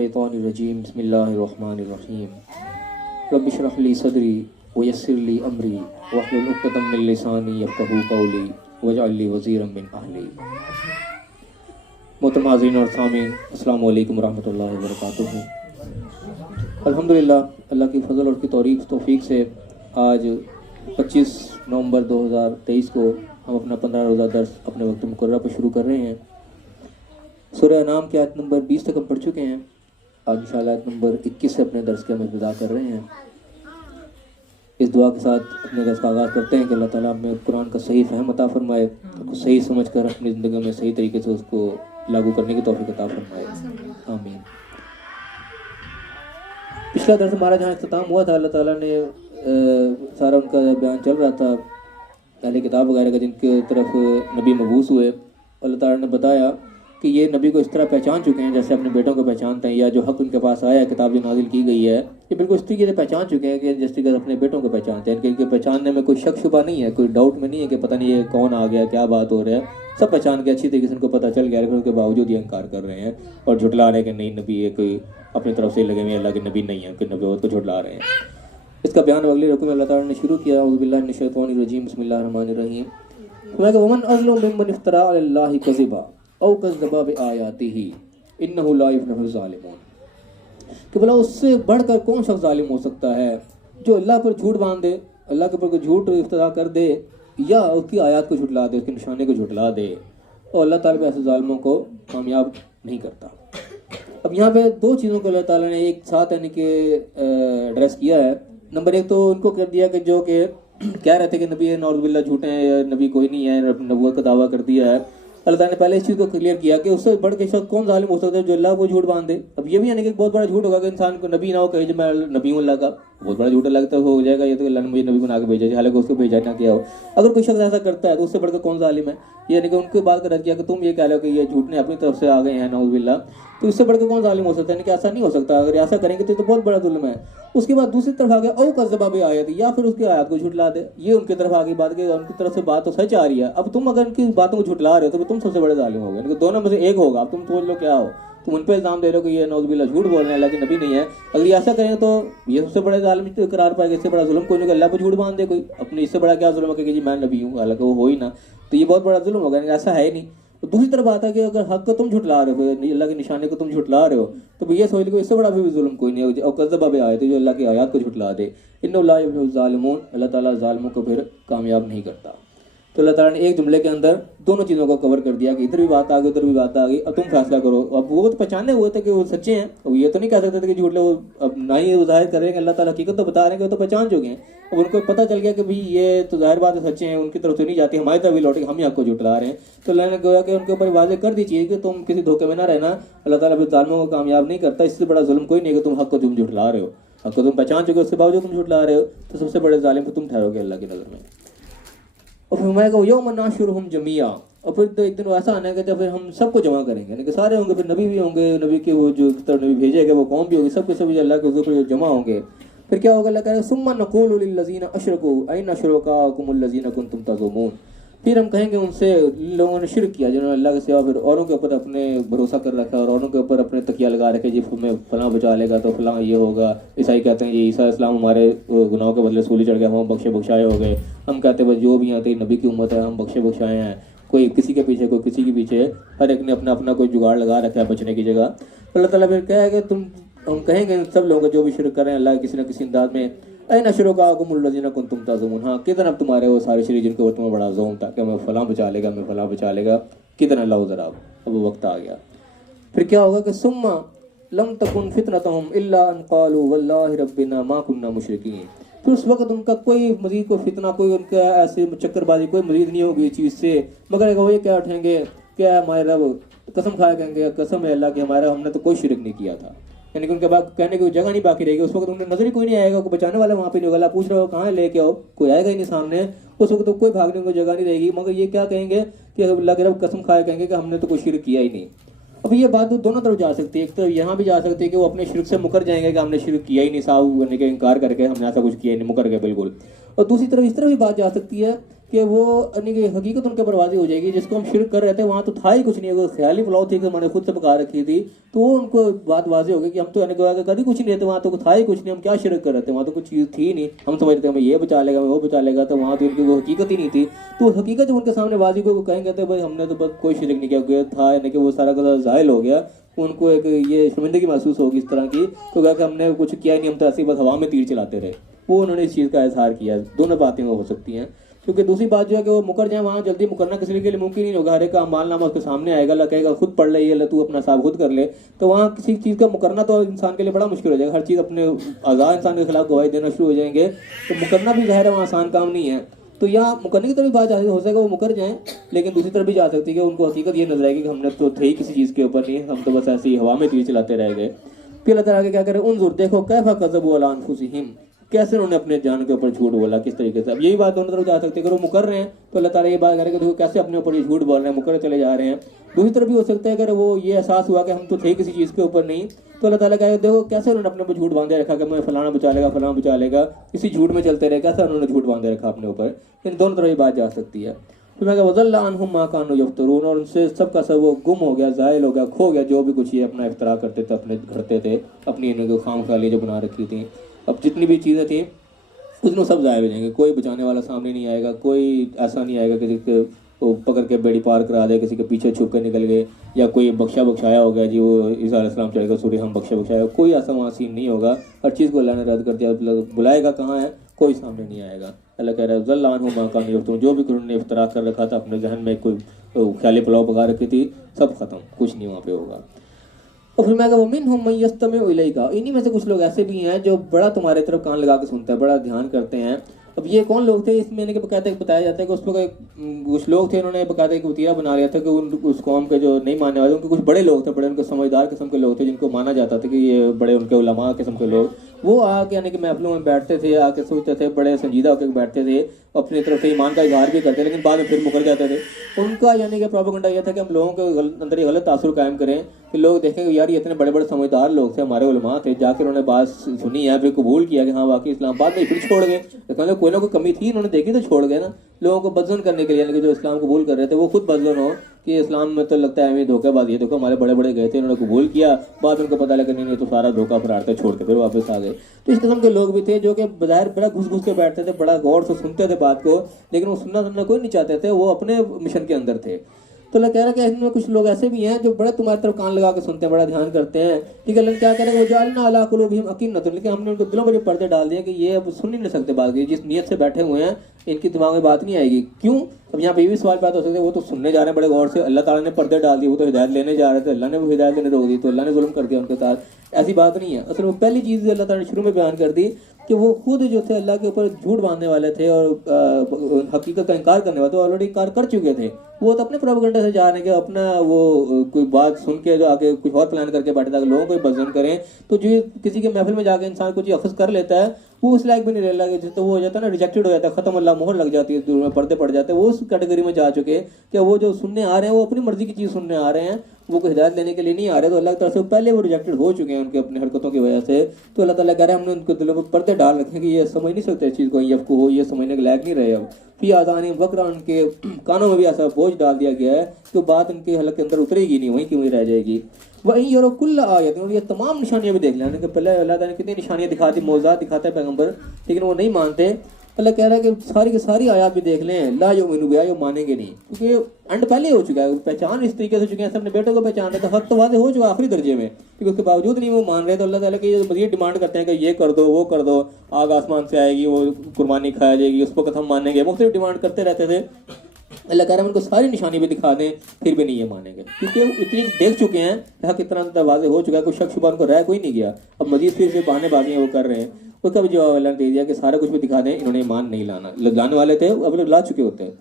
मिनश्शैतानिर्रजीम बिस्मिल्लाहिर्रहमानिर्रहीम रब्बि इश्रह ली सदरी व यस्सिर ली अमरी वहलुल उक़्दतम मिन लिसानी यफ़क़हू क़ौली वजअल ली वज़ीरम मिन अहली। मोहतरम हाज़रीन और सामीन, अस्सलामु अलैकुम रहमतुल्लाहि व बरकातुहू। अल्हम्दुलिल्लाह, अल्लाह की फ़ज़ल और की तौफ़ीक़ से आज 25 नवंबर 2023 को हम अपना 15 रोज़ा दर्स अपने वक्त मुकर्रर पर शुरू कर रहे हैं। सूरह अनाम की आयत नंबर 20 तक हम पढ़ चुके हैं। आज इंशाअल्लाह आयत नंबर 21 से अपने दर्स का हम इब्तिदा कर रहे हैं। इस दुआ के साथ अपने दर्स का आगाज़ करते हैं कि अल्लाह ताला हमें कुरान का सही फ़हम अता फ़रमाए, उसको सही समझ कर अपनी ज़िंदगी में सही तरीके से उसको लागू करने की तौफ़ीक़ अता फ़रमाए, आमीन। पिछला दर्स हमारा जहाँ इख्तिताम हुआ था, अल्लाह ताला ने सारा उनका बयान चल रहा था अहले किताब वगैरह का जिनके तरफ नबी मबूस हुए। अल्लाह ताला ने बताया कि ये नबी को इस तरह पहचान चुके हैं जैसे अपने बेटों को पहचानते हैं, या जो हक़ उनके पास आया है, किताब जो नाजिल की गई है, ये बिल्कुल इस तरीके से पहचान चुके हैं कि जिस तरीके से अपने बेटों को पहचानते हैं। इनके पहचानने में कोई शक शुबा नहीं है, कोई डाउट में नहीं है कि पता नहीं ये कौन आ गया, क्या बात हो रहा है। सब पहचान के अच्छी तरीके से उनको पता चल गया, लेकिन उसके बावजूद ये इनकार कर रहे हैं और झुटला रहे हैं कि नहीं, नबी ये कोई अपनी तरफ से लगे हुए अल्लाह के नबी नहीं है, उनके नबूवत को झुटला रहे हैं। इसका बयान अगले रुकू में अल्लाह ताला ने शुरू किया। औज़ु बिल्लाहि मिनश शैतानिर रजीम बिस्मिल्लाहिर्रहमानिर्रहीम। वमन अज़लमु मिम्मन इफ्तरा अलल्लाहि कज़िबा औ कज़्ज़बा बिआयातिही इन्नहु ला युफ़्लिहुल ज़ालिमून। कि भला उससे बढ़कर कौन शख्स ज़ालिम हो सकता है जो अल्लाह पर झूठ बांध दे, अल्लाह के ऊपर झूठ इफ्तरा कर दे, या उसकी आयत को झुटला दे, उसके निशाने को झुटला दे, और अल्लाह ताला ऐसे ज़ालिमों को कामयाब नहीं करता। अब यहाँ पे दो चीज़ों को अल्लाह ताला ने एक साथ यानी कि एड्रेस किया है। नंबर एक तो उनको कर दिया कि जो कि कह रहे थे कि नबी नौज़ुबिल्लाह झूठे हैं, नबी कोई नहीं है, नबूवत का दावा कर दिया है। अल्लाह ताला ने पहले इस चीज़ को क्लियर किया कि उससे बढ़ के शख्स कौन जालिम हो सकता है जो अल्लाह को झूठ बांध दे। अब ये भी यानी कि बहुत बड़ा झूठ होगा कि इंसान को नबी ना हो कहे जो मैं नबी हूँ अल्लाह का, बहुत बड़ा झूठ लगता है हो जाएगा। ये तो अल्लाह ने मुझे नबी बना के भेजा, हालांकि उसको भेजा ना किया हो। अगर कोई शख्स ऐसा करता है तो उससे बढ़कर कौन जालिम है। यानी कि उनकी बात कर रद्द किया कि तुम ये कह रहे हो कि ये झूठ ने अपनी तरफ से आ गए हैं नौज़ुबिल्लाह, तो इससे बढ़कर कौन जालिम हो सकता है। कि ऐसा नहीं हो सकता, अगर ऐसा करेंगे तो बहुत बड़ा जुल्म है। उसके बाद दूसरी तरफ आ गया औ कज़्ज़बा बिआयात, या फिर उसकी आयत को झुटला दे। ये उनकी तरफ आ गई बात कि उनकी तरफ से बात तो सच आ रही है। अब तुम अगर उनकी बातों को झुटला रहे हो तो तुम सबसे बड़े जालिम हो गए। दोनों में से एक होगा। अब तुम सोच लो क्या हो, तुम उन पर इल्ज़ाम दे रहे हो कि ये नौज़ुबिल्लाह झूठ बोल रहे हैं, अल्लाह के नबी नहीं है। अगर ये ऐसा करें तो ये सबसे बड़े जालिम करार पाएगा। इससे बड़ा जुल्म कोई नहीं, अल्लाह पर झूठ बांध दे कोई अपने, इससे बड़ा क्या जुल्म है कि जी मैं नबी हूँ, हालांकि वो हो ही ना, तो ये बहुत बड़ा जुल्म होगा। ऐसा है ही नहीं। तो दूसरी तरफ आता है कि अगर हक को तुम झुटला रहे हो, अल्लाह के निशाने को तुम झुटला रहे हो, तो ये समझ लो इससे बड़ा भी जुल्म कोई नहीं है। और कज़्ज़बा बिआयात, जो अल्लाह की आयत को झुटला दे, इन्नहु ला युफ़्लिहुल ज़ालिमून, अल्लाह ताला ज़ालिमों को फिर कामयाब नहीं करता। तो अल्लाह ताला ने एक जुमले के अंदर दोनों चीज़ों को कवर कर दिया कि इधर भी बात आ गई, उधर भी बात आ गई, अब तुम फैसला करो। अब वो तो पहचाने हुए थे कि वो सच्चे हैं, अब ये तो नहीं कह सकते थे कि झूठ ले। वो अब ना ही वो जाहिर करेंगे, अल्लाह ताला हकीकत तो बता रहे हैं कि वो तो पहचान चुके हैं। अब उनको पता चल गया कि भाई ये तो जाहिर बात है सच्चे हैं, उनकी तरफ से नहीं जाती, हमारी तरफ भी लौटे, हम ही आपको झुटला रहे हैं। तो अल्लाह ने कहा कि उनके ऊपर वाज़ेह कर दी चीज़ कि तुम किसी धोखे में ना रहना, अल्लाह ताला भी ज़ालिमों को कामयाब नहीं करता। इससे बड़ा जुल्म कोई नहीं कि तुम हक को तुम झुटला रहे हो, हक को तुम पहचान चुके हो, उसके बावजूद तुम झुटला रहे हो, तो सबसे बड़े ज़ालिम तुम ठहरोगे अल्लाह की नज़र में। और फिर मैं कहूँ यौम नहशुरुहुम जमीआ, और फिर तो एक दिन ऐसा आना है कि जब फिर हम सबको जमा करेंगे, यानी कि सारे होंगे, फिर नबी भी होंगे, नबी के वो जो तरफ नबी भेजे गए वो कौम भी होगी, सब के सब अल्लाह के हुज़ूर पर जमा होंगे। फिर क्या होगा, अल्लाह कह रहा है सुम्मा नक़ूलु लिल्लज़ीना अशरकू अयना शुरकाकुमुल्लज़ीना कुन्तुम तज़ुमून। फिर हम कहेंगे उनसे, लोगों ने शिरक किया जिन्होंने अल्लाह के सिवा फिर औरों के ऊपर अपने भरोसा कर रखा और औरों के ऊपर अपने तकिया लगा रखे, जी हमें फलां बचा लेगा तो फलां ये होगा। ईसाई कहते हैं जी ईसा इस्लाम हमारे गुनाहों के बदले सूली चढ़ गया, हम बख्शे बख्शाए हो गए। हम कहते हैं बस जो भी आते नबी की उम्मत है, हम बख्शे बख्शाए हैं। कोई किसी के पीछे, कोई किसी के पीछे, हर एक ने अपना अपना कोई जुगाड़ लगा रखा है बचने की जगह। अल्लाह ताला फिर कहेगा तुम, हम कहेंगे सब लोगों को जो भी शिरक कर रहे हैं अल्लाह किसी न किसी अंदाज में, ऐना शुरकाकुमुल्लज़ीना कुन्तुम तज़ुमून, हाँ किधर अब तुम्हारे वो सारे शरीर जिनको ऊपर तुम्हें बड़ा ज़ौम था कि हमें फलां बचा लेगा, हमें फलां बचा लेगा, किधर अल्लाह ज़रा। अब वो वक्त आ गया। फिर क्या होगा कि सुम्मा लम तकुन फितनतहुम इल्ला अन क़ालू वल्लाहि रब्बिना मा कुन्ना मुशरिकीन। फिर उस वक्त उनका कोई मजीद कोई फितना, कोई उनका ऐसे चक्करबाजी कोई मजीद नहीं होगी इस चीज़ से, मगर वो ये क्या उठेंगे, क्या हमारे रब कसम खाया कहेंगे, कसम है अल्लाह की हमारा, हमने तो कोई शिरक नहीं किया था। यानी कि उनके बाद कहने की जगह नहीं बाकी रहेगी। उस वक्त उन्हें नजर ही कोई नहीं आएगा, कोई बचाने वाला वहाँ पे नहीं होगा। अल्लाह पूछ रहा हो कहाँ लेके आओ, कोई आएगा ही नहीं सामने। उस वक्त तो कोई भागने को जगह नहीं रहेगी। मगर ये क्या कहेंगे कि अल्लाह के रब कसम खाया कहेंगे कि हमने तो कोई शिरक किया ही नहीं। अब ये बात दोनों तरफ जा सकती है। एक तरफ यहाँ भी जा सकती है कि वो अपने शिरक से मुकर जाएंगे कि हमने शिरक किया ही नहीं, साहब करने के इनकार करके हमने ऐसा कुछ किया ही नहीं, मुकर गए बिल्कुल। और दूसरी तरफ इस तरह भी बात जा सकती है कि वो यानी कि हकीकत उनके ऊपर वाज़ी हो जाएगी। जिसको हम शिरक कर रहे थे वहाँ तो था ही कुछ नहीं, अगर ख्याली पुलाव थी कि मैंने खुद से पका रखी थी, तो वो उनको बात वाज़ी हो गई कि हम तो यानी कि कभी कुछ नहीं रहते, वहाँ तो था ही कुछ नहीं, हम क्या शिरक कर रहे थे, वहाँ तो कुछ चीज़ थी नहीं, हम समझ रहे थे हमें ये बचा लेगा, वो बचा लेगा, तो वहाँ तो उनकी वो हकीकत ही नहीं थी। तो हकीकत जब उनके सामने वाज़ी को कहेंगे तो भाई हमने तो बस कोई शिरक नहीं किया था, यानी कि वो सारा का ज़ाहिल हो गया, उनको एक ये शर्मिंदगी महसूस होगी इस तरह की, तो कहा कि हमने कुछ किया ही नहीं, हम तो ऐसे बस हवा में तीर चलाते रहे। वो उन्होंने इस चीज़ का इजहार किया। दोनों बातें वो हो सकती हैं, क्योंकि दूसरी बात जो है कि वो मुकर जाए, वहाँ जल्दी मुकरना किसी के लिए मुमकिन नहीं होगा। हर एक का मालनामा उसके सामने आएगा, अल्लाह कहेगा खुद पढ़ ले, ये तू अपना हिसाब खुद कर ले, तो वहाँ किसी चीज़ का मुकरना तो इंसान के लिए बड़ा मुश्किल हो जाएगा। हर चीज़ अपने आज़ाद इंसान के खिलाफ गवाही देना शुरू हो जाएंगे, तो मुकरना भी ज़ाहिर है वहाँ आसान काम नहीं है। तो यहाँ मुकरने की तरफ बात हो सकेगा वो मुकर जाएं, लेकिन दूसरी तरफ भी जा सकती है कि उनको हकीकत ये नजर आएगी कि हमने तो थे ही किसी चीज़ के ऊपर नहीं, हम तो बस ऐसे ही हवा में तीर चलाते रह गए। फिर अल्लाह ताला क्या करे, उन्जुर देखो कैफा कज़बू अला अनफुसिहिम, कैसे उन्होंने अपने जान के ऊपर झूठ बोला, किस तरीके से। अब यही बात दोनों तरफ जा सकती है, अगर वो मुकर रहे हैं तो अल्लाह ताला ये बात करेगा देखो कैसे अपने ऊपर ये झूठ बोल रहे हैं, मुकर चले जा रहे हैं। दूसरी तरफ भी हो सकता है अगर वो ये एहसास हुआ कि हम तो थे किसी चीज़ के ऊपर नहीं, तो अल्लाह ताला कहेगा देखो कैसे उन्होंने अपने ऊपर झूठ बांधे रखा कि मैं फलाना बचा लेगा, फलाना बचा लेगा, इसी झूठ में चलते रहे, कैसा उन्होंने झूठ बांधे रखा अपने ऊपर। इन दोनों तरफ ये बात जा सकती है। तो मैं वज़ल्ला अन्हुम मा कानू यफ्तरून, और उनसे सबका सब वो गुम हो गया, ज़ाहिल हो गया, खो गया जो भी कुछ ये अपना इफ्तरा करते थे, अपने घड़ते थे, अपनी इन्हें खाम ख्याली जो बना रखी थी। अब जितनी भी चीज़ें थी उसमें सब ज़ाहिर हो जाएंगे, कोई बचाने वाला सामने नहीं आएगा, कोई ऐसा नहीं आएगा किसी के वो पकड़ के बेड़ी पार करा दे, किसी के पीछे छुप कर निकल गए, या कोई बख्शाया हो गया जी वो ईसा अलैहिस्सलाम चलेगा सूर्य हम बख्शाया, कोई ऐसा वहाँ सीन नहीं होगा। हर चीज़ को अल्लाह ने रद्द कर दिया, बुलाएगा कहाँ है, कोई सामने नहीं आएगा। अल्लाह कह रहा है ज़ल्ला अन्हुम मा कानू यफ्तरून, जो भी उन्होंने इफ्तरा कर रखा था अपने जहन में, कोई ख्याली पुलाव पका रखी थी, सब खत्म, कुछ नहीं वहाँ पे होगा। और फिर मैं कहा मिनहुम मन यस्तमिउ इलैका, इन्हीं में से कुछ लोग ऐसे भी हैं जो बड़ा तुम्हारे तरफ कान लगा के सुनते हैं, बड़ा ध्यान करते हैं। अब ये कौन लोग थे, इसमें यानी कि बकायदा बताया जाता है कि उस पर कुछ लोग थे, उन्होंने बकायदा एक वतीरा बना लिया था कि उस कौम के जो नहीं मानने वाले, उनके कुछ बड़े लोग थे, बड़े उनके समझदार किस्म के लोग थे, जिनको माना जाता था कि ये बड़े उनके उलमा किस्म के लोग, वो आके यानी कि महफिलों में बैठते थे, आके सोचते थे, बड़े संजीदा होकर बैठते थे, अपनी तरफ से ईमान का इजहार भी करते, लेकिन बाद में फिर मुकर जाते थे। उनका यानी कि प्रोपेगेंडा ये था कि हम लोगों के अंदर ये गलत तासुर कायम करें कि लोग देखेंगे यार ये इतने बड़े बड़े समझदार लोग थे, हमारे उलमा थे, जाकर उन्होंने बात सुनी है, फिर कबूल किया कि हाँ वाकई इस्लाम, बाद में फिर छोड़ गए, मतलब कोई ना कोई कमी थी उन्होंने देखी तो छोड़ गए ना। लोगों को बदजन करने के लिए, यानी कि जो इस्लाम कबूल कर रहे थे वो खुद बदजन हो कि इस्लाम में तो लगता है धोखेबाजी है, देखो हमारे बड़े बड़े गए थे, उन्होंने कबूल किया, बाद में उनको पता लगा नहीं तो सारा धोखा फरारते छोड़ के फिर वापस आ गए। तो इस किस्म के लोग भी थे जो कि बज़ाहिर बड़ा घुस घुस के बैठते थे, बड़ा गौर से सुनते थे बात को, लेकिन वो सुनना कोई नहीं चाहते थे, वो अपने मिशन के अंदर थे। तो अल्लाह कह रहा है कि इनमें कुछ लोग ऐसे भी हैं जो बड़ा तुम्हारी तरफ कान लगा के सुनते हैं, बड़ा ध्यान करते हैं, ठीक है। अल्लाह क्या कह रहे हैं, वो जालना अला कुलूबिहिम अकिन्नतन, लेकिन हमने उनके दिलों पर जो पर्दे डाल दिए कि ये अब सुन ही नहीं सकते बात की, जिस नीयत से बैठे हुए हैं इनकी दिमाग में बात नहीं आएगी। क्यों? अब यहाँ पे भी सवाल पैदा हो सकता है, वो तो सुनने जा रहे हैं बड़े गौर से, अल्लाह ताला ने पर्दे डाल दिए, वो तो हिदायत लेने जा रहे थे, अल्लाह ने वो हिदायत लेने रोक दी, तो अल्लाह ने जुल्म कर दिया उनके साथ। ऐसी बात नहीं है। असल वो पहली चीज़ अल्लाह ताला ने शुरू में बयान कर दी कि वो खुद जो थे अल्लाह के ऊपर झूठ बांधने वाले थे और हकीकत का इनकार करने वाले थे, ऑलरेडी इनकार कर चुके थे। वो तो अपने प्रोपेगेंडा से जा रहे हैं कि अपना वो कोई बात सुन के जो आगे कुछ और प्लान करके बैठे ताकि लोगों को बदजन करें। तो जो किसी के महफिल में जाकर इंसान को अखज़ कर लेता है वो उस लायक भी नहीं रह लगे, तो वो हो जाता है ना, रिजेक्टेड हो जाता है, खत्म, अल्लाह मोहर लग जाती है, दूर में पर्दे पड़ जाते हैं। वो उस कैटेगरी में जा चुके कि वो जो सुनने आ रहे हैं वो अपनी मर्जी की चीज़ सुनने आ रहे हैं, वो कोई हिदायत लेने के लिए नहीं आ रहे। तो अल्लाह की तरफ से पहले वो रिजेक्टेड हो चुके हैं उनके अपनी हरकतों की वजह से। तो अल्लाह ताला कह रहे हैं हमने उनके दिलों पर पर्दे डाल रखे हैं कि ये समझ नहीं सकते इस चीज़ को, यफ़क़हू हो, ये समझने के लायक नहीं रहे। अब फी आज़ानिहिम वक़्रा, उनके कानों में भी ऐसा बोझ डाल दिया गया है कि बात उनके हलक के अंदर उतरेगी नहीं, वहीं की वहीं रह जाएगी। वही और कुल्ला आयत, और ये तमाम निशानियां भी देख लें कि पहले अल्लाह ताला ने कितनी निशानियां दिखाती, मौज़ात दिखाता है पैगंबर, लेकिन वो नहीं मानते। अल्लाह कह रहा है कि सारी की सारी आयत भी देख लें, ला युमिनु बिहा, ये मानेंगे नहीं, क्योंकि एंड पहले हो चुका है, पहचान इस तरीके से चुके हैं, अपने बेटों को पहचान रहे थे, हद तो वादे हो चुका आखिरी दर्जे में, क्योंकि उसके बावजूद नहीं वो मान रहे। तो अल्लाह ताला की मज़ीद डिमांड करते हैं कि ये कर दो, वो कर दो, आग आसमान से आएगी, वो कुर्बानी खाया जाएगी, उस वक्त हम मानेंगे, मुख्तलिफ डिमांड करते रहते थे। अल्लाह कह रहा है उनको सारी निशानी भी दिखा दें फिर भी नहीं ये मानेंगे, क्योंकि इतनी देख चुके हैं, हक इतना वाज़े हो चुका है, कोई शक शुबा उनको रह कोई नहीं गया। अब मजीद फिर से बहाने बाजियाँ वो कर रहे हैं। उसका भी जवाब अल्लाह ने दे दिया कि सारा कुछ भी दिखा दें, इन्होंने ईमान नहीं लाना, लाने वाले थे अब लोग ला चुके होते हैं।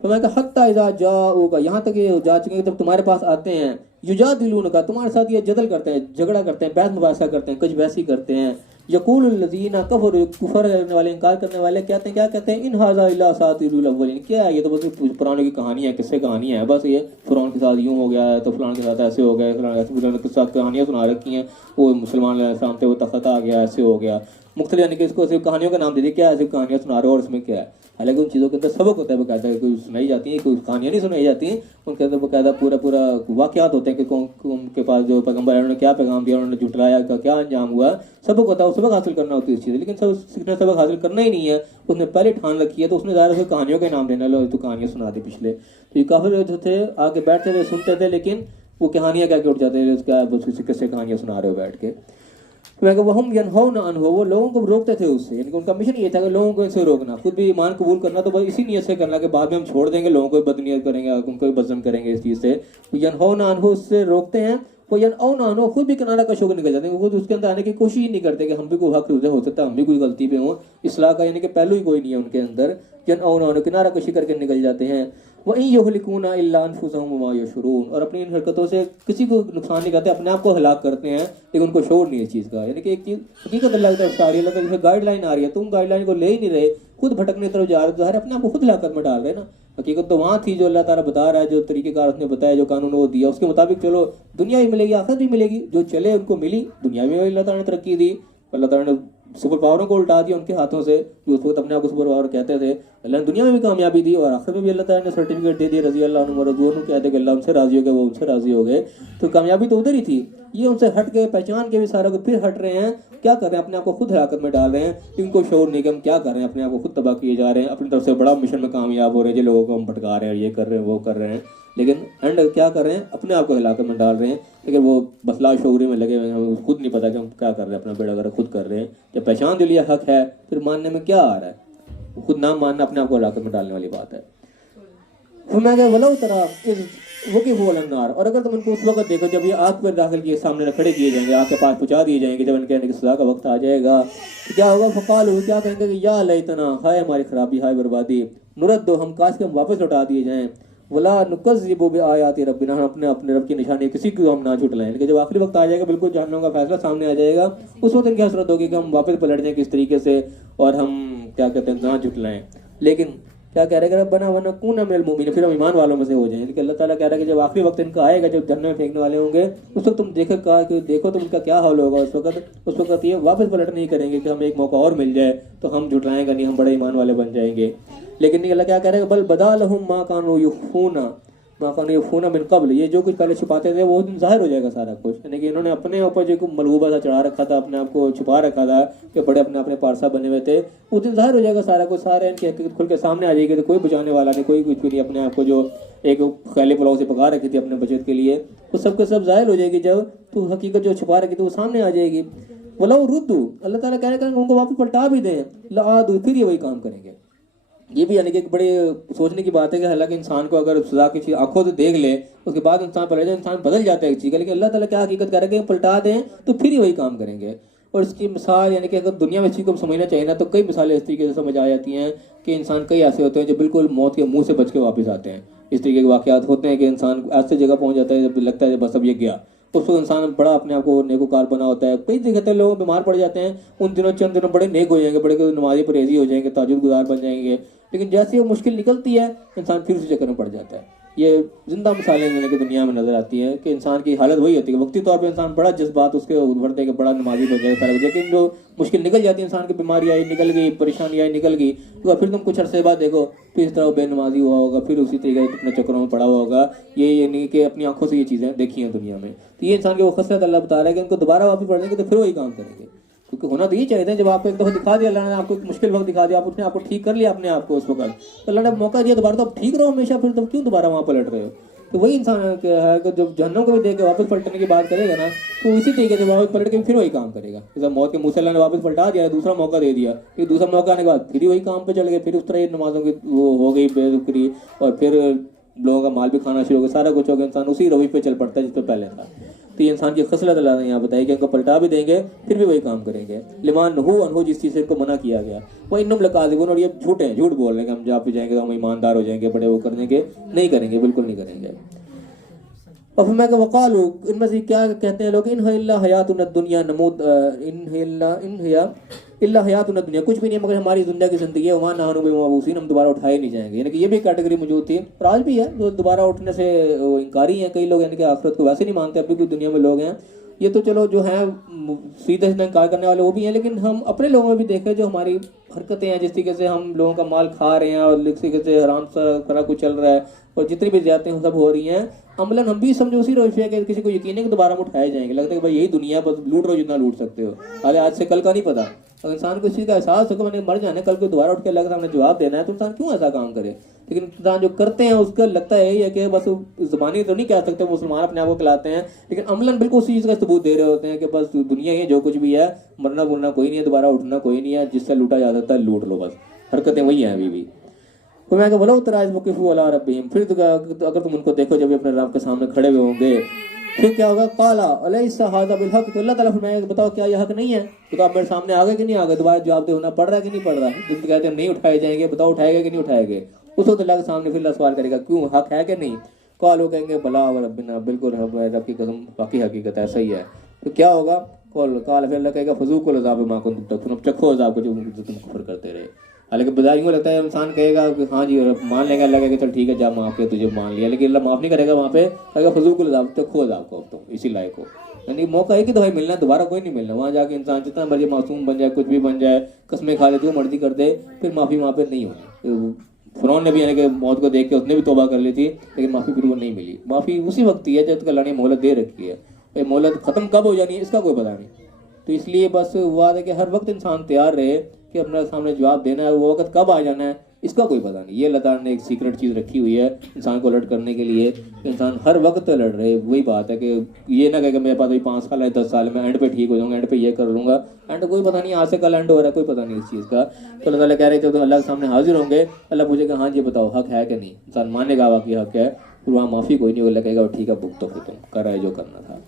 तो मैं कहा हत्ता इज़ा जाऊका, यहाँ तक ये जा चुके हैं जब तुम्हारे पास आते हैं, युजादिलूनका, तुम्हारे साथ ये जदल करते हैं, झगड़ा करते हैं, बहस मुबासा करते हैं, कुछ वैसी करते हैं। यक़ूलुल्लज़ीना कफ़रू, कुफ़र करने वाले, इनकार करने वाले कहते हैं, क्या कहते हैं, इन हाज़ा इल्ला असातिरुल अव्वलीन, क्या है ये तो बस पुराने की कहानियाँ, किस्से कहानियाँ हैं, बस ये फ़िरौन के साथ यूँ हो गया है तो फलान के साथ ऐसे हो गया, फलान ऐसे के साथ कहानियाँ सुना रखी हैं, वो मुसलमान अलैहिस्सलाम थे वो तख़्त आ गया, ऐसे हो गया। मुख्तलिफ यानी कि इसको सिर्फ कहानियों का नाम दे दिया, क्या है सिर्फ कहानियाँ सुना रहे हो और इसमें क्या है। हालांकि उन चीज़ों के अंदर सबक होता है बाकायदा, कोई सुनाई जाती है, कोई कहानियाँ नहीं सुनाई जाती हैं, उनके अंदर बाकायदा पूरा वाक़यात होते हैं कि कौन उनके पास जो पैगम्बर है उन्होंने क्या पैगाम दिया, उन्होंने झुटलाया का क्या अंजाम हुआ, सबक होता है, सबक हासिल करना होती है इस चीज़। लेकिन सब सीखना सबक हासिल करना ही नहीं है, उसने पहले ठान रखी है, तो उसने ज़्यादा से कहानियों के नाम देना, लो तो कहानियाँ सुना दी पिछले। तो ये काफ़ी जो थे आगे बैठते थे सुनते थे, लेकिन वो कहानियाँ क्या उठ जाते थे, उसका बस किससे कहानियाँ सुना रहे हो बैठ के। तो वो हम यनहौना अन्हु, वो लोगों को रोकते थे उससे, यानी कि उनका मिशन ये था कि लोगों को इनसे रोकना, खुद भी ईमान कबूल करना तो बस इसी नीयत से करना कि बाद में हम छोड़ देंगे, लोगों को बदनीयत करेंगे, उनको भी बदजम करेंगे इस चीज़ से। तो यनहौना अन्हु उससे रोकते हैं, वो यनऔना अन्हु खुद भी किनारा कश होकर निकल जाते हैं, खुद उसके अंदर आने की कोशिश ही नहीं करते कि हम भी कोई हक हो सकता है, हम भी कोई गलती पे हों, इस्लाह का यानी कि पहलू ही कोई नहीं है उनके अंदर। यनऔना अन्हु किनारा कशी करके निकल जाते हैं। वह युहलिकूना इल्ला अनफुसहुम वमा यशउरून, और अपनी इन हरकतों से किसी को नुकसान नहीं करते, अपने आप को हलाक करते हैं, लेकिन उनको शोर नहीं है इस चीज़ का। यानी कि एक चीज़ हकीकत अल्लाह की तरफ से आ रही है, अल्लाह की गाइडलाइन आ रही है, तुम गाइडलाइन को ले ही नहीं रहे, खुद भटकने की तरफ जा रहे हो, तो अपने आप को खुद हलाकत में डाल रहे हैं ना। हकीकत तो वहाँ थी जो अल्लाह ताला बता रहा है, जो तरीक़ेकार उसने बताया, जो कानून वो दिया, उसके मुताबिक चलो, दुनिया भी मिलेगी आखिरत भी मिलेगी, जो चले उनको मिली, दुनिया में अल्लाह ताला ने तरक्की दी, अल्लाह ताला ने सुपर पावरों को उल्टा दिया उनके हाथों से, जो उस वक्त अपने आप को सुपर पावर कहते थे, अल्लाह ने दुनिया में भी कामयाबी दी और आखिर में भी अल्लाह ताला ने सर्टिफिकेट दे दिया, रज़ी अल्लाह अन्हुम व रज़ू अन्हु, कहते कि अल्लाह उनसे राज़ी हो गए, वो उनसे राज़ी हो गए। तो कामयाबी तो उधर ही थी, ये उनसे हट गए, पहचान के भी सारा को फिर हट रहे हैं, क्या कर रहे हैं, अपने आप को खुद हलाकत में डाल रहे हैं, इनको शोर नहीं कि हम क्या कर रहे हैं, अपने आप को खुद तबाह किए जा रहे हैं, अपनी तरफ से बड़ा मिशन में कामयाब हो रहे हैं, जो लोगों को हम भटका रहे हैं, ये कर रहे हैं, वो कर रहे हैं, लेकिन एंड क्या कर रहे हैं, अपने आप को हलाकत में डाल रहे हैं। लेकिन वो बसला शोरी में लगे हुए हैं, खुद नहीं पता कि हम क्या कर रहे हैं, अपना बेड़ा वगैरह खुद कर रहे हैं। जब पहचान के लिए हक है, फिर मानने में क्या आ रहा है, खुद ना मानना अपने आप को हलाकत में डालने वाली बात है। फिर मैं क्या वलो तरह वो की वो लन्नार, और अगर तुम इनको उस वक्त देखो जब ये आग पर दाखिल किए सामने खड़े किए जाएंगे, आग के पास पहुंचा दिए जाएंगे, जब इनके आने की सजा का वक्त आ जाएगा, तो क्या होगा, फ़क़ालू, क्या कहेंगे कि या लैतना, हाय हमारी खराबी, हाय बर्बादी, नुरद्दो, हम काश के हम वापस लौटा दिए जाएं, वला नुकज़्ज़िबु बिआयाति रब्बिना, हम अपने रब की निशानी किसी को हम ना झुटलाएं। लेकिन जब आखिरी वक्त आ जाएगा, बिल्कुल जहन्नम का फैसला सामने आ जाएगा, उस वक्त इनकी हसरत होगी कि हम वापस पलट जाएं किस तरीके से, और हम क्या कहते हैं ना झुटलाएं। लेकिन क्या कह रहे हैं, रब्बना व नकूना मिनल मुमिनीन, फिर हम ईमान वालों में से हो जाएं। लेकिन अल्लाह ताला कह रहा है कि जब आखिरी वक्त इनका आएगा, जब जहन्नम में फेंकने वाले होंगे, उस वक्त तुम देखो तुम इनका क्या हाल होगा। उस वक्त ये वापस पलट नहीं करेंगे कि हमें एक मौका और मिल जाए तो हम झुटलाएंगे नहीं, हम बड़े ईमान वाले बन जाएंगे। लेकिन नहीं, अल्लाह क्या कह रहे हैं, बल बदा लहुम मा कानू युख्फूना मिन क़ब्ल, ये जो कुछ पहले छुपाते थे वो जाहिर हो जाएगा सारा कुछ। यानी कि इन्होंने अपने ऊपर जो मलगूबा सा चढ़ा रखा था, अपने आप को छुपा रखा था, कि बड़े अपने पारसा बने हुए थे, उस दिन जाहिर हो जाएगा सारा कुछ, सारे इनकी हकीकत खुल के सामने आ जाएगी। तो कोई बचाने वाला नहीं, कोई कुछ भी नहीं, अपने आप को जो एक खैली पुलाव से पका रखी थी अपने बचत के लिए, तो सबके सब जाहिर हो जाएगी जब, तो हकीकत जो छुपा रखी थी वो सामने आ जाएगी। वलाउ रुद्दू, अल्लाह ताला कह रहे हैं उनको वापस पलटा भी दें, लादू, फिर ये वही काम करेंगे। ये भी यानी कि एक बड़े सोचने की बात है कि हालांकि इंसान को अगर सजा की चीज़ आंखों से देख ले, उसके बाद इंसान पलट जाए, इंसान बदल जाता है एक चीज़ का। लेकिन अल्लाह ताला क्या हकीकत कर रहे हैं कि पलटा दें तो फिर ही वही काम करेंगे। और इसकी मिसाल यानी कि अगर दुनिया में इस चीज़ को समझना चाहिए ना, तो कई मिसालें इस तरीके से समझ आ जाती हैं कि इंसान कई ऐसे होते हैं जो बिल्कुल मौत के मुँह से बच के वापस आते हैं। इस तरीके के वाक़यात होते हैं कि इंसान ऐसे जगह पहुँच जाता है जब लगता है बस अब ये गया, उस वक्त इंसान बड़ा अपने आप को नेकोकार बना होता है। कई जगह लोग बीमार पड़ जाते हैं, उन दिनों चंद दिनों बड़े नेक हो जाएंगे, बड़े नमाजी परहेजी हो जाएंगे, ताजुद गुजार बन जाएंगे, लेकिन जैसे ही वो मुश्किल निकलती है इंसान फिर उसी चक्कर में पड़ जाता है। ये जिंदा मिसालें मैंने कि दुनिया में नजर आती हैं कि इंसान की हालत वही होती है, वक्ती तौर पे इंसान बड़ा जज्बात उसके उभरते कि बड़ा नमाजी बन जाएगा सारा, लेकिन जो मुश्किल निकल जाती है, इंसान की बीमारी आई निकल गई, परेशानी आई निकल गई, तो फिर तुम कुछ अरसे बाद देखो फिर इस तरह बेनमाजी हुआ होगा, फिर उसी तरीके से अपने चक्करों में पड़ा हुआ होगा। ये नहीं कि अपनी आंखों से ये चीज़ें देखी हैं दुनिया में। तो ये इंसान की वो खसरत अल्लाह बता रहा है कि उनको दोबारा वापस पढ़ेंगे तो फिर वही काम करेंगे, क्योंकि होना तो ये चाहिए। जब आपको एक दफ़ा दिखा दिया अल्लाह ने, आपको एक मुश्किल वक्त दिखा दिया, आपने आपको ठीक कर लिया अपने आप को उस वक्त, तो अल्लाह ने मौका दिया दोबारा, तो आप ठीक रहो हमेशा, फिर तुम क्यों दोबारा वहाँ पलट रहे हो। तो वही इंसान है कि जब जहन्नम को भी देख के वापस पलटने की बात करेगा ना, तो इसी तरीके से वापस पलट के फिर वही काम करेगा। जब मौत के मुँह से अल्लाह ने वापस पलटा दिया, दूसरा मौका दे दिया, फिर दूसरा मौका आने के बाद फिर वही काम पे चल गए, फिर उस तरह नमाजों की वो हो गई बेरुखरी, और फिर लोगों का माल भी खाना शुरू हो गया, सारा कुछ हो गया, इंसान उसी रवैये पे चल पड़ता है जिस पे पहले था। तो ये इंसान की खसलत अल्लाह ने यहाँ बताई कि इनको पलटा भी देंगे फिर भी वही काम करेंगे। लिमान नहू अनहु, जिस चीज़ से इनको मना किया गया, वह इन्नुम लकाज़िबून, और ये झूठ हैं, झूठ बोल रहे हैं कि हम जहाँ पे जाएंगे तो हम ईमानदार हो जाएंगे, बड़े वो करने के नहीं करेंगे, बिल्कुल नहीं करेंगे। और फिर मैं वक़ालू, इनमें से क्या कहते हैं लोग, इन इल्ला हयातुन दुनिया नमूद, इल्ला हयातुन दुनिया, कुछ भी नहीं मगर हमारी दुनिया की ज़िंदगी है, वहाँ नहनु बिमबऊसीन, हम दोबारा उठाए नहीं जाएंगे। यानी कि ये भी कैटेगरी मौजूद थी और आज भी है, जो दोबारा उठने से इनकारी हैं कई लोग, यानी कि आखिरत को वैसे नहीं मानते। अभी भी दुनिया में लोग हैं ये तो चलो जो है सीधे से इनकार करने वाले वो भी हैं, लेकिन हम अपने लोगों में भी देखें जो हमारी हरकतें हैं, जिस तरीके से हम लोगों का माल खा रहे हैं और जिस तरीके से हराम सा कुछ चल रहा है और जितनी भी ज्यादतें हैं सब हो रही हैं, अमलन हम भी समझो उसी रोश है कि किसी को यकीन है कि दोबारा हम उठाए जाएंगे। लगता है कि भाई यही दुनिया, बस लूट रहे हो जितना लूट सकते हो, अरे आज से कल का नहीं पता। अगर इंसान को इस चीज़ का एहसास हो कि मैंने मर जाना है, कल को दोबारा उठ के अल्लाह के सामने जवाब देना है, तो इंसान क्यों ऐसा काम करे। लेकिन इंसान जो करते हैं उसका लगता है यही है कि बस ज़बानी तो नहीं कह सकते मुसलमान अपने आप को खिलाते हैं, लेकिन अमलन बिल्कुल उसी चीज़ का सबूत दे रहे होते हैं कि बस दुनिया ही है, जो कुछ भी है, मरना मुरना कोई नहीं है, दोबारा उठना कोई नहीं है, जिससे लूटा जा सकता है लूट लो, बस हरकतें वही हैं अभी भी। तो मैं बोला उतराज मुकिफ़ु अला रब्बिहिम, फिर तो अगर तुम उनको देखो जब अपने रब के सामने खड़े हुए होंगे, फिर क्या होगा, काला अलैसा हाज़ा बिल हक़, तो अल्लाह ताला फरमाएगा बताओ क्या यह हक नहीं है, तो आप मेरे सामने आ गए कि नहीं आ गए, दोबारा जवाब देना पड़ रहा है कि नहीं पड़ रहा। जिसको कहते हैं नहीं उठाए जाएंगे, बताओ उठाएंगे कि नहीं उठाएंगे, उस वक्त अल्लाह के सामने फिर सवाल करेगा क्यों, हक है कि नहीं। कॉल वो कहेंगे भला व रब्बिना, बिल्कुल रब की कसम बाकी हकीकत ऐसा ही है। तो क्या होगा, कॉल फिर अल्लाह कहेगा फज़ूक़ुल अज़ाब बिमा कुंतुम तकफ़ुरून, चखो अज़ाब को जो तुम कुफ्र करते रहे। हालांकि बजाय यूँ लगता है इंसान कहेगा कि हाँ जी मान लेगा, अल्लाह कहेगा चल ठीक है जा माफ़ किया तुझे मान लिया, लेकिन अल्लाह माफ़ नहीं करेगा, वहाँ पे कहेगा फज़ूक़ुल अज़ाब, चखो अज़ाब को अब तुम इसी लायक हो। यानी मौका है कि दवाई मिलना है, दोबारा कोई नहीं मिलना। वहाँ जाके इंसान जितना मर्जी मासूम बन जाए, कुछ भी बन जाए, कस्में खा ले, जो मर्जी कर दे, फिर माफ़ी वहाँ पे नहीं होनी। फ़िरौन ने भी यानी कि मौत को देख के उसने भी तौबा कर ली थी, लेकिन माफ़ी फिर वो नहीं मिली। माफ़ी उसी वक्त ही है जब तक अल्लाह ने मोहलत दे रखी है, ये मोहलत ख़त्म कब हो जानी है इसका कोई पता नहीं। तो इसलिए बस वाद है कि हर वक्त इंसान तैयार रहे कि अपने सामने जवाब देना है, वो वक्त कब आ जाना है इसका कोई पता नहीं। ये अल्लाह ताला ने एक सीक्रेट चीज़ रखी हुई है इंसान को अलर्ट करने के लिए, इंसान हर वक्त अलर्ट रहे। वही बात है कि ये ना कहे कि मेरे पास अभी 5 साल है, 10 साल में एंड पे ठीक हो जाऊँगा, एंड पे ये कर लूँगा, एंड कोई पता नहीं, आज से कल एंड हो रहा है, कोई पता नहीं इस चीज़ का। तो अल्लाह ताला कह रहे थे तो अल्लाह के सामने हाजिर होंगे, अल्लाह पूछेगा हाँ जी बताओ हक है कि नहीं, इंसान मानेगा वाकई हक है, फिर वहाँ माफ़ी कोई नहीं, अल्लाह कहेगा ठीक है भुगतो फिर तुम कर रहे जो करना था।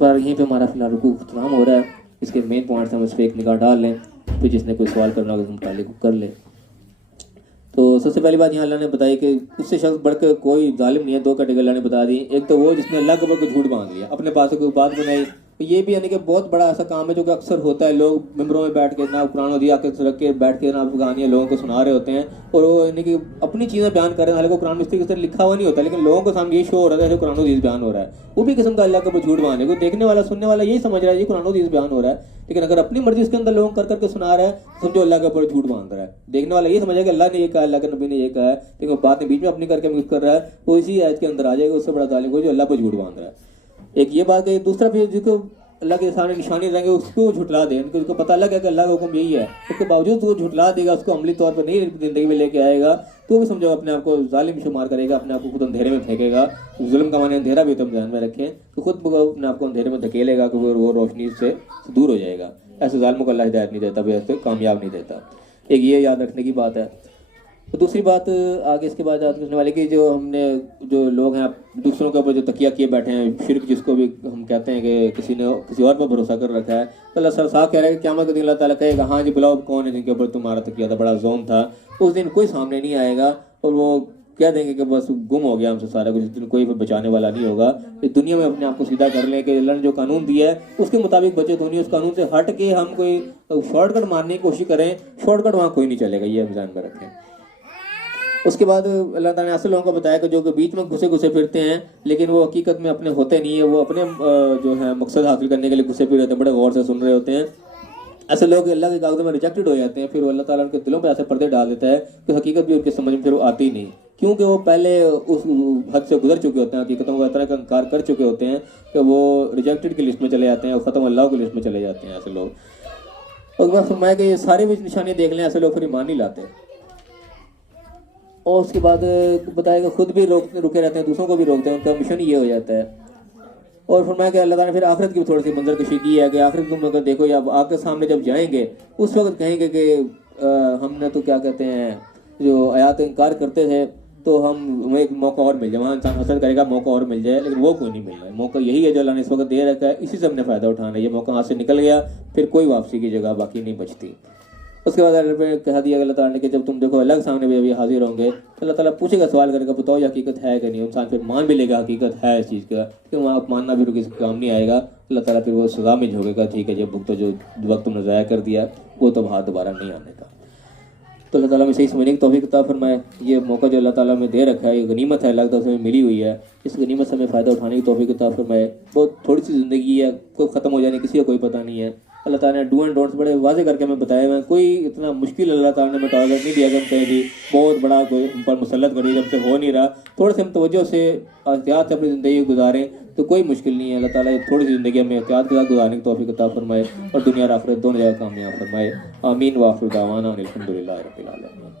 पर यहीं पर हमारा फिलहाल रुकू खत्म हो रहा है। इसके मेन पॉइंट्स हम उस पर एक निगाह डाल लें, फिर जिसने कोई सवाल करना हो उस मुतालिक कर ले। तो सबसे पहली बात यहाँ अल्लाह ने बताई कि उससे शख्स बढ़कर कोई जालिम नहीं है। 2 कैटेगरी अल्लाह ने बता दी। एक तो वो जिसने अल्लाह के ऊपर कोई झूठ बांध लिया, अपने पास कोई बात बनाई, तो ये भी यानी कि बहुत बड़ा ऐसा काम है जो कि अक्सर होता है। लोग मिंबरों में बैठ के ना कुरान हदीस आके रख के बैठ के ना कहानियाँ लोगों को सुना रहे होते हैं, और वो यानी कि अपनी चीज़ें बयान कर रहे हैं, हालांकि कुरान में इस तरीके से लिखा हुआ नहीं होता, लेकिन लोगों को सामने ये शो हो रहा है जैसे कुरान हदीस बयान हो रहा है। वो भी किस्म का अल्लाह के ऊपर झूठ बांध है। कोई देखने वाला सुनने वाला यही समझ रहा है ये कुरान हदीस बयान हो रहा है, लेकिन अगर अपनी मर्जी इसके अंदर लोग कर करके सुना रहा है, समझो अल्लाह के ऊपर झूठ बांध रहा है। देखने वाला ये समझेगा कि अल्लाह ने ये कहा, अल्लाह के नबी ने ये कहा है, लेकिन वो बात में बीच में अपनी करके मिक्स कर रहा है, वो इसी आयत के अंदर आ जाएगा। उससे बड़ा जालिम कोई जो अल्लाह पर झूठ बांध रहा है। एक ये बात है। दूसरा फिर जिसको अल्लाह के सामने निशानी रहेंगे उसको झुटला दे, उसको पता लगा कि अल्लाह का हुक्म यही है, उसके बावजूद वो झुटला देगा, उसको अमली तौर पर नहीं जिंदगी में लेके आएगा, तो भी समझो अपने आप को जालिम शुमार करेगा, अपने आप को खुद अंधेरे में फेंकेगा। जुल्म का माने अंधेरा भी तुम ध्यान में रखें, तो खुद अपने आप को अंधेरे में धकेलेगा, क्योंकि वो रोशनी से दूर हो जाएगा। ऐसे जालिमों को अल्लाह हिदायत नहीं देता, ऐसे कामयाब नहीं देता। एक ये याद रखने की बात है। तो दूसरी बात आगे इसके बाद याद रखने वाले की, जो हमने जो लोग हैं दूसरों के ऊपर जो तकिया किए बैठे हैं, शिर्क जिसको भी हम कहते हैं कि किसी ने किसी और पर भरोसा कर रखा है, तो अल्लाह साफ कह रहा है कि क़यामत के दिन अल्लाह ताला कहेगा हाँ जी बुलाओ कौन है जिनके ऊपर तुम्हारा तकिया था, बड़ा जोन था। उस दिन कोई सामने नहीं आएगा और वो कह देंगे कि बस गुम हो गया हमसे सारा कुछ, इस दिन कोई बचाने वाला नहीं होगा। इस दुनिया में अपने आप को सीधा कर लें कि अल्लाह ने जो कानून दिया है उसके मुताबिक बचे, तो नहीं उस कानून से हट के हम कोई शॉर्टकट मारने की कोशिश करें, शॉर्टकट वहाँ कोई नहीं चलेगा, ये हम ध्यान में रखें। उसके बाद अल्लाह ताला ने ऐसे लोगों को बताया कि जो बीच में घुसे घुसे फिरते हैं, लेकिन वो हकीकत में अपने होते नहीं है, वो अपने जो है मकसद हासिल करने के लिए घुसे फिर रहते हैं, बड़े गौर से सुन रहे होते हैं। ऐसे लोग अल्लाह के कागज़ों में रिजेक्टेड हो जाते हैं, फिर अल्लाह ताला उनके दिलों पे ऐसे पर्दे डाल देता है कि हकीकत भी उनके समझ में फिर वो आती ही नहीं, क्योंकि वो पहले उस हद से गुजर चुके होते हैं, हकीकतों का तरह का इनकार कर चुके होते हैं कि वो रिजेक्टेड की लिस्ट में चले जाते हैं और ख़त्म अल्लाह की लिस्ट में चले जाते हैं ऐसे लोग। और मैं फरमाया कि ये सारे भी निशानी देख लें, ऐसे लोग फिर ईमान नहीं लाते। और उसके बाद बताया कि खुद भी रुके रहते हैं, दूसरों को भी रोकते हैं, उनका मिशन ये हो जाता है। और फरमाया कि अल्लाह ताला ने फिर आखिरत की थोड़ी सी मंजर कशी की है कि आखिरत तुम अगर देखो या आग के सामने जब जाएंगे उस वक्त कहेंगे कि हमने तो क्या कहते हैं जो आयात इनकार करते थे, तो हमें एक मौका और मिल जाए। वहाँ इंसान हसरत करेगा मौका और मिल जाए, लेकिन वो कोई नहीं मिल रहा है। मौका यही है जो अल्लाह ने इस वक्त दे रखा है, इसी से हमने फ़ायदा उठाना है। ये मौका हाथ से निकल गया, फिर कोई वापसी की जगह बाकी नहीं बचती। उसके बाद कहा दिया अल्लाह ताला ने कि जब तुम देखो अल्लाह के सामने भी अभी हाजिर होंगे, तो अल्लाह ताला पूछेगा, सवाल करेगा बताओ ये हकीकत है कि नहीं। इंसान फिर मान भी लेगा हकीकत है इस चीज़ का, क्यों वहाँ मानना भी किसी काम नहीं आएगा। अल्लाह ताला फिर वो सज़ा में झोंकेगा, ठीक है जब भुगतो, जो वक्त तुमने ज़ाया कर दिया वो तो बाहर दोबारा नहीं आने का। तो अल्लाह ताला में सही समझने की तौफीक अता फरमाए। ये मौका जो अल्लाह ताला में दे रखा है, ये गनीमत है, लगता है हमें मिली हुई है, इस गनीमत से हमें फ़ायदा उठाने की तौफीक अता फरमाए। बहुत थोड़ी सी ज़िंदगी है, कोई ख़त्म हो जाने किसी का कोई पता नहीं है। अल्लाह ताला ने डू एंड डोंट्स बड़े वाजे करके हमें बताए हुए हैं। कोई इतना मुश्किल अल्लाह ताला ने हमें टारगेट नहीं दिया कि हम कहें जी बहुत बड़ा कोई हम पर मुसल्लत कर दीजिए, हमसे हो नहीं रहा। थोड़े से हम तवज्जो से एहतियात से अपनी ज़िंदगी गुजारें तो कोई मुश्किल नहीं है। अल्लाह ताला थोड़ी सी ज़िंदगी हमें एहतियात के साथ गुजारने की तौफीक अता फरमाए और दुनिया और आखिरत दोनों जगह कामयाब फरमाए। आमीन व आखिर दावाना अनिल हम्दुलिल्लाहि रब्बिल आलमीन।